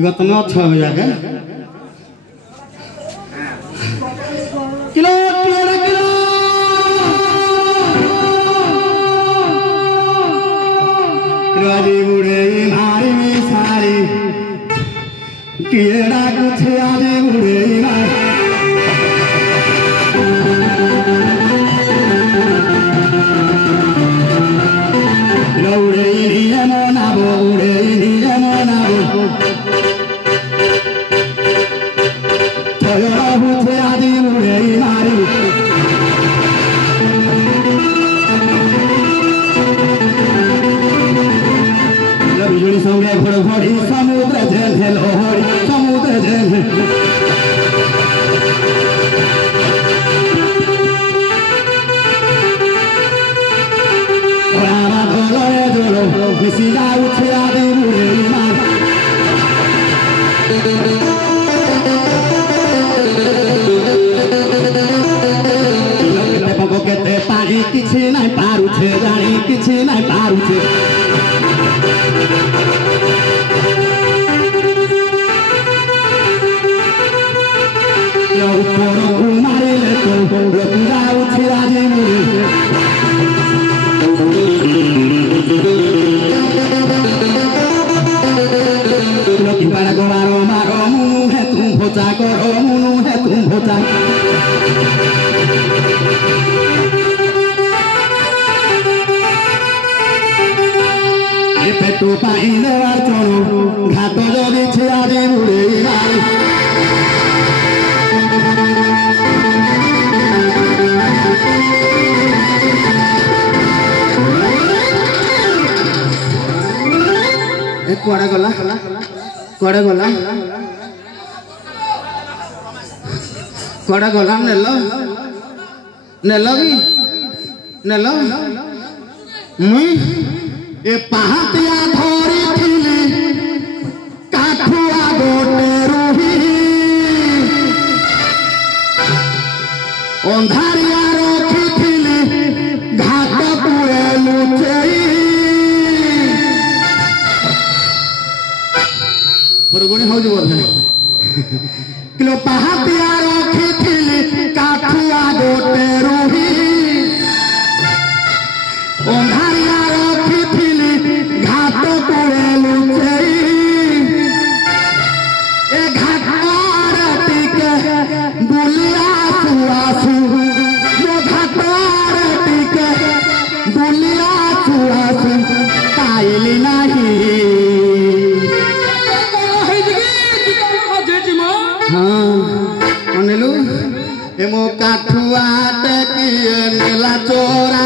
eco तुम अच्छा हो जाके किलो किलो किलो किलो बुढ़े मारी सारी किड़ा कुछ आज बुढ़े मारी समुद्र जल लोहड़ी समुद्र जल रामा धोलो जोलो मिसिला उठे आदि मुरे मार पकेते पानी किछि नै पारुछे जानी किछि नै पारुछे मारिले तो रतिरा उठे आदि मुरे लकी पारा गोमारो मारो मुनु है तुम भोचा करो मुनु है तुम भोचा ये पेटू पाइने वार चोनो घाटो जदी छिया दे मुरे मारी कुआड़े गला कुआड़े गला कुआड़े गला नेलो नेलो भी नेलो मुई ए पहातिया धोरी थिली काठुआ गोटे रुही अंधारिया रखी थिली घाट पुए लुचेई गुणी हो जो किलो पहातिया रखी थिली काठुआ गोटे रुही अंधारिया रखी थिली घाट पुए लुचेई ए घाट टिके बुलिया सुआसु जो घाट टिके बुलिया सुआसु पाइली नहीं हाँ अनिलू एमो काठुआ टेकी नेला चोरा